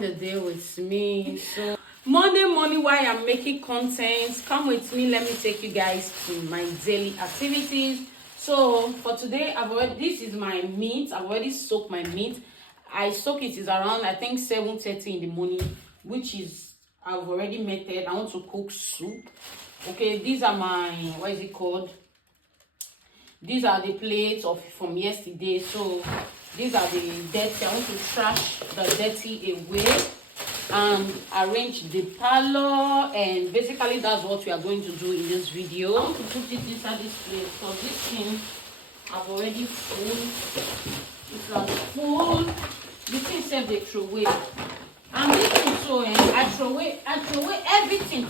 the day with me. So Monday morning while I'm making content, come with me. Let me take you guys to my daily activities. So for today, this is my meat. I've already soaked my meat. I soak it is around, I think, 7:30 in the morning, which is I've already made it. I want to cook soup. Okay, these are my, what is it called? These are the plates from yesterday. So these are the dirty. I want to trash the dirty away and arrange the parlor, and basically that's what we are going to do in this video. I want to put it inside this plate because this thing I've already full. It's like full. The thing said they throw away, and this thing so I throw away everything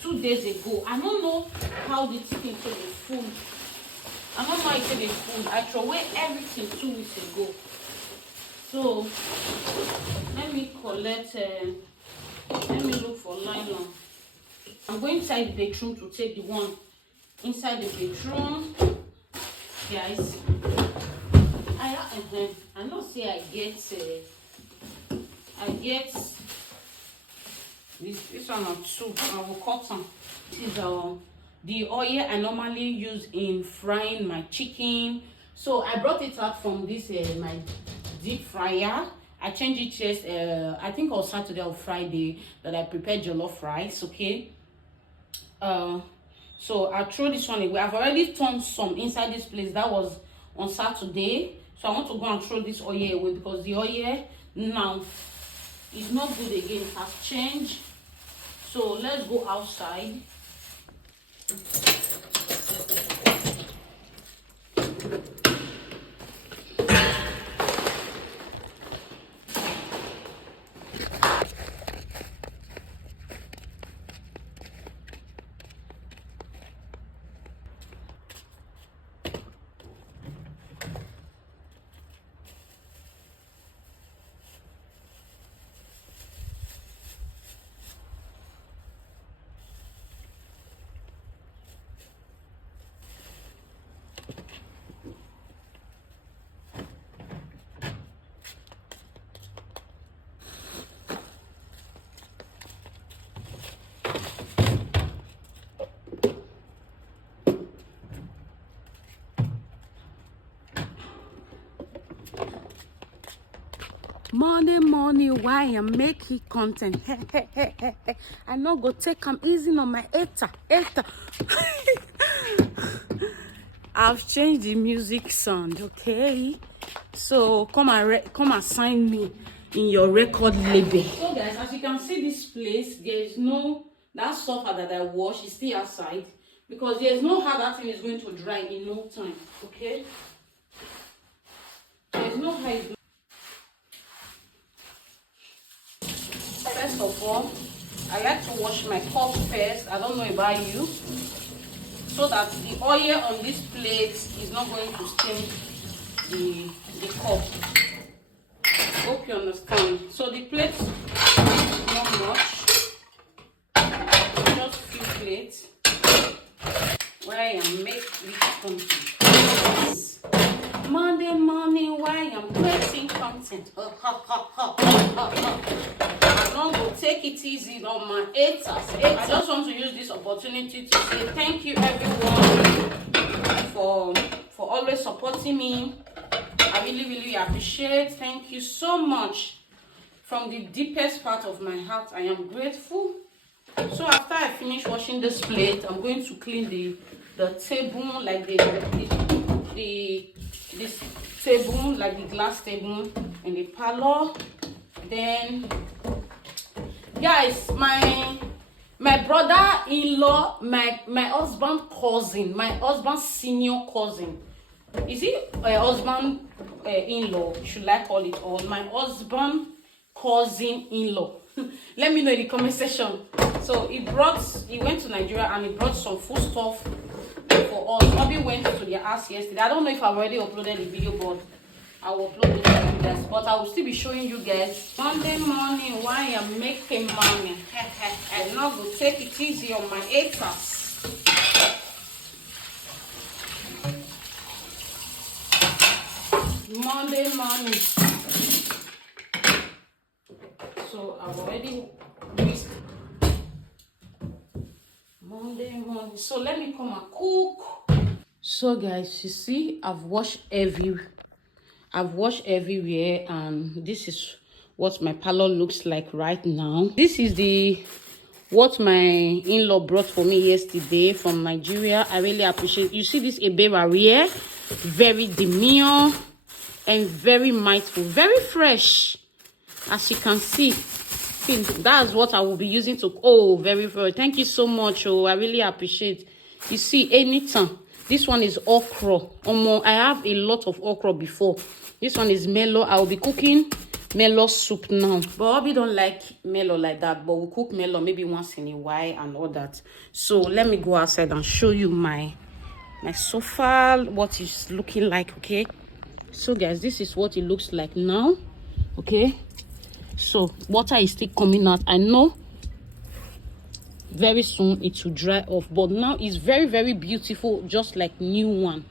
2 days ago. I don't know how this thing so be full. I don't know how it said it's full. I throw away everything 2 weeks ago. So let me collect. Let me look for nylon. I'm going inside the bedroom to take the one inside the bedroom, guys. I know say I get this one or two. I will cut some. This is the oil I normally use in frying my chicken. So I brought it out from this my deep fryer. I changed it just I think on Saturday or Friday that I prepared jollof rice. Okay. So I throw this one away. I've already turned some inside this place. That was on Saturday. So I want to go and throw this oil away because the oil now is not good again. It has changed. So let's go outside. Morning why I'm making content. I no go take am easy on my hater. I've changed the music sound, okay? So come and sign me in your record label. So guys, as you can see, this place, there is no, that sofa that I wash is still outside because there is no how that thing is going to dry in no time. Okay, there is no how it's going. First of all, I like to wash my cup first. I don't know about you, so that the oil on this plate is not going to stain the cup. Hope you understand. So the plate is not much, just few plates where I am making content. Monday morning why I'm creating content. I'm not going to take it easy on my haters. I just want to use this opportunity to say thank you everyone for always supporting me. I really appreciate. Thank you so much. From the deepest part of my heart, I am grateful. So after I finish washing this plate, I'm going to clean the table, like this table, like the glass table in the parlor. Then guys, my brother-in-law, my husband cousin, my husband's senior cousin, is he a husband in-law, should I call it, or my husband cousin in-law? Let me know in the comment section. So he went to Nigeria and he brought some food stuff for us. Bobby went to their house yesterday. I don't know if I've already uploaded the video, but I will upload it for you guys. But I will still be showing you guys Monday morning why I'm making money. I'm not going to take it easy on my haters. Monday morning. So I've already whisked Monday morning. So let me come and cook. So guys, you see, I've washed everywhere, and this is what my parlor looks like right now. This is what my in-law brought for me yesterday from Nigeria. I really appreciate. You see this Eberarier, very demure and very mindful, very fresh, as you can see. That's what I will be using to. Oh, very very. Thank you so much. Oh, I really appreciate. You see, anytime. This one is okra. I have a lot of okra before. This one is mellow. I will be cooking mellow soup now. But Obi don't like mellow like that. But we'll cook mellow maybe once in a while and all that. So let me go outside and show you my sofa, what it's looking like. Okay. So guys, this is what it looks like now. Okay. So water is still coming out. I know very soon it will dry off, but now it's very very beautiful, just like new one.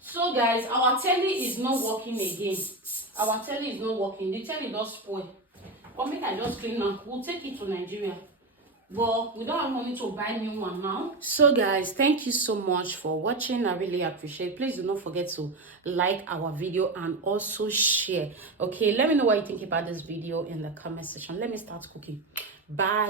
So guys, our telly is not working again. Our telly is not working. The telly does spoil. But make I just clean now. We'll take it to Nigeria. But we don't have money to buy new one now. So guys, thank you so much for watching. I really appreciate it. Please do not forget to like our video and also share. Okay, let me know what you think about this video in the comment section. Let me start cooking. Bye.